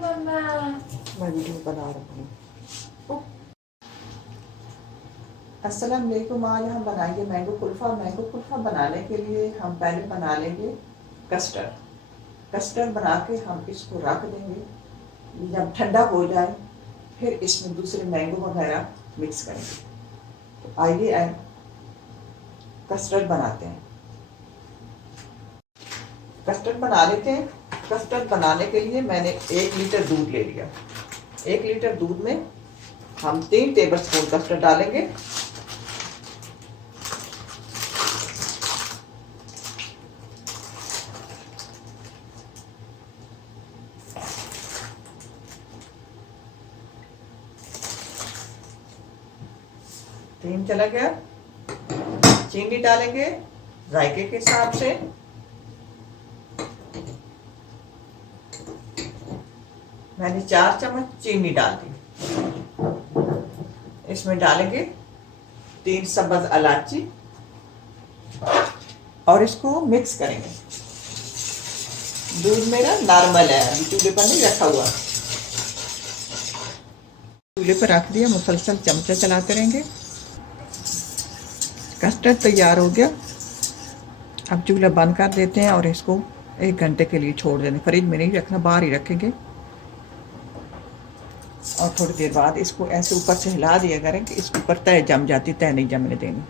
मम्मा। मैं वीडियो बना रही हूँ। अस्सलाम वालेकुम। आज हम बनाएंगे मैंगो कुल्फ़ा। मैंगो कुल्फ़ा बनाने के लिए हम पहले बना लेंगे कस्टर्ड। कस्टर्ड बना के हम इसको रख देंगे। जब ठंडा हो जाए फिर इसमें दूसरे मैंगो वगैरह मिक्स करेंगे। तो आइए कस्टर्ड बनाते हैं। कस्टर्ड बना लेते हैं। कस्टर्ड बनाने के लिए मैंने 1 लीटर दूध ले लिया। 1 लीटर दूध में हम 3 टेबल स्पून कस्टर्ड डालेंगे। तीन चला गया। चीनी डालेंगे जायके के हिसाब से। मैंने 4 चम्मच चीनी डाल दी। इसमें डालेंगे 3 सब्ज इलायची और इसको मिक्स करेंगे। दूध मेरा नॉर्मल है, अभी चूल्हे पर नहीं रखा हुआ। चूल्हे पर रख दिया, मुसलसल चमचा चलाते रहेंगे। कस्टर्ड तैयार हो गया। अब चूल्हा बंद कर देते हैं और इसको 1 घंटे के लिए छोड़ देंगे। फ्रिज में नहीं रखना, बाहर ही रखेंगे। और थोड़ी देर बाद इसको ऐसे ऊपर से हिला दिया करें कि इसके ऊपर तय जम जाती, तय नहीं जमने देनी।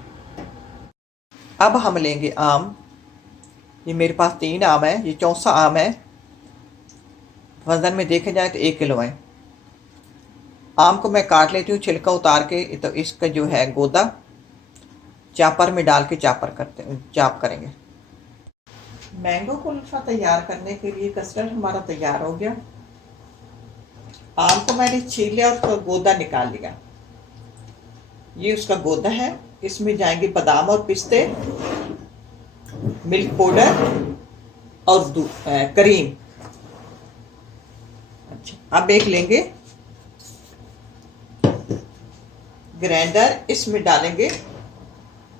अब हम लेंगे आम। ये मेरे पास 3 आम है, ये चौसा आम है। वजन में देखे जाए तो 1 किलो है। आम को मैं काट लेती हूँ छिलका उतार के। तो इसका जो है गोदा चापर में डाल के चाप करेंगे। मैंगो कुल्फा तैयार करने के लिए कस्टर्ड हमारा तैयार हो गया। आम को मैंने छील लिया और उसका गोदा निकाल लिया। ये उसका गोदा है। इसमें जाएंगे बादाम और पिस्ते, मिल्क पाउडर और क्रीम। अच्छा, अब एक लेंगे ग्राइंडर। इसमें डालेंगे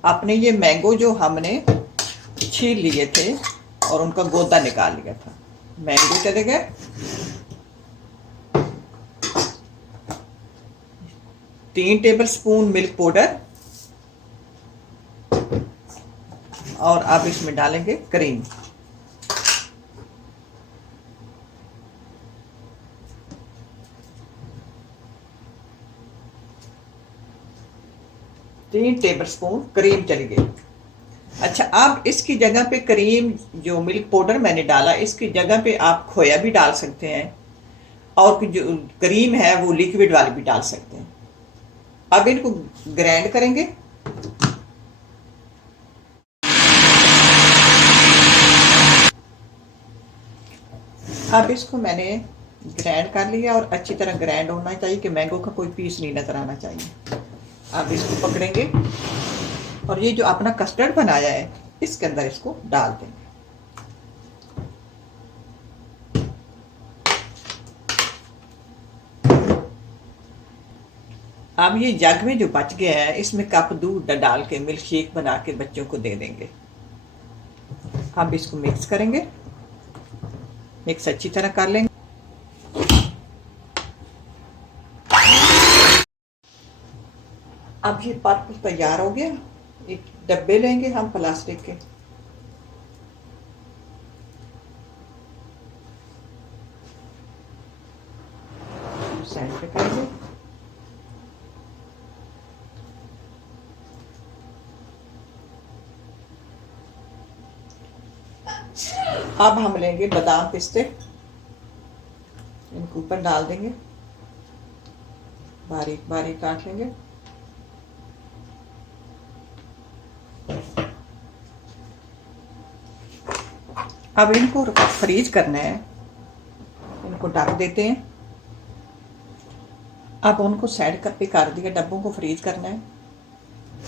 अपने ये मैंगो जो हमने छील लिए थे और उनका गोदा निकाल लिया था। मैंगो चले गए। तीन टेबल स्पून मिल्क पाउडर और अब इसमें डालेंगे क्रीम। तीन टेबल स्पून क्रीम चली गई। अच्छा, अब इसकी जगह पे क्रीम जो मिल्क पाउडर मैंने डाला, इसकी जगह पे आप खोया भी डाल सकते हैं और जो क्रीम है वो लिक्विड वाली भी डाल सकते हैं। अब इनको ग्राइंड करेंगे। अब इसको मैंने ग्राइंड कर लिया और अच्छी तरह ग्राइंड होना चाहिए कि मैंगो का कोई पीस नहीं नजर आना चाहिए। अब इसको पकड़ेंगे और ये जो अपना कस्टर्ड बनाया है इसके अंदर इसको डाल देंगे। अब ये जग में जो बच गया है इसमें कप दूध डाल के मिल्क शेक बना के बच्चों को दे देंगे। अब इसको मिक्स करेंगे। मिक्स अच्छी तरह कर लेंगे। अब ये पर्पल तैयार हो गया। एक डब्बे लेंगे हम प्लास्टिक के। साइड पे करेंगे। अब हम लेंगे बादाम पिस्ते, इनको ऊपर डाल देंगे। बारीक बारीक काट लेंगे। अब इनको फ्रीज करना है। इनको ढक देते हैं। अब उनको साइड पे कर दिया, डब्बों को फ्रीज करना है।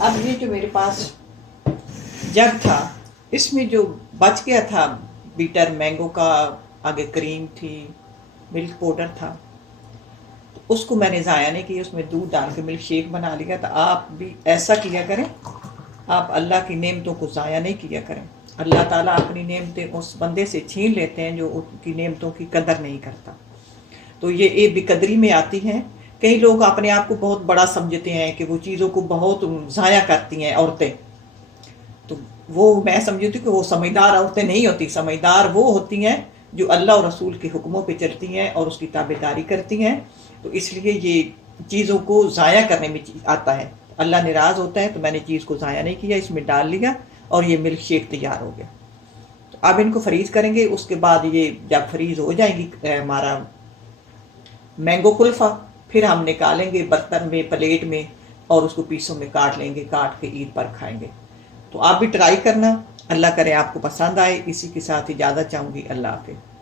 अब ये जो मेरे पास जग था इसमें जो बच गया था बीटर मैंगो का, आगे क्रीम थी, मिल्क पाउडर था, तो उसको मैंने ज़ाया नहीं किया, उसमें दूध डाल के मिल्क शेक बना लिया। तो आप भी ऐसा किया करें। आप अल्लाह की नेमतों को ज़ाया नहीं किया करें। अल्लाह ताला अपनी नेमतें उस बंदे से छीन लेते हैं जो उनकी नेमतों की कदर नहीं करता। तो ये एक बेकदरी में आती हैं। कई लोग अपने आप को बहुत बड़ा समझते हैं कि वो चीज़ों को बहुत ज़ाया करती हैं औरतें। तो वो मैं समझती हूँ कि वो समझदार औरतें नहीं होती। समझदार वो होती हैं जो अल्लाह और रसूल के हुक्मों पे चलती हैं और उसकी ताबेदारी करती हैं। तो इसलिए ये चीज़ों को ज़ाया करने में आता है। अल्लाह नाराज़ होता है, तो मैंने चीज़ को ज़ाया नहीं किया, इसमें डाल लिया और ये मिल्क शेक तैयार हो गया। तो अब इनको फ्रीज़ करेंगे। उसके बाद ये जब फ्रीज़ हो जाएंगी हमारा मैंगो कुल्फ़ा, फिर हम निकालेंगे बर्तन में, प्लेट में, और उसको पीसों में काट लेंगे। काट के ईद पर खाएंगे। तो आप भी ट्राई करना। अल्लाह करे आपको पसंद आए। इसी के साथ इजाज़त चाहूँगी। अल्लाह हाफ़िज़।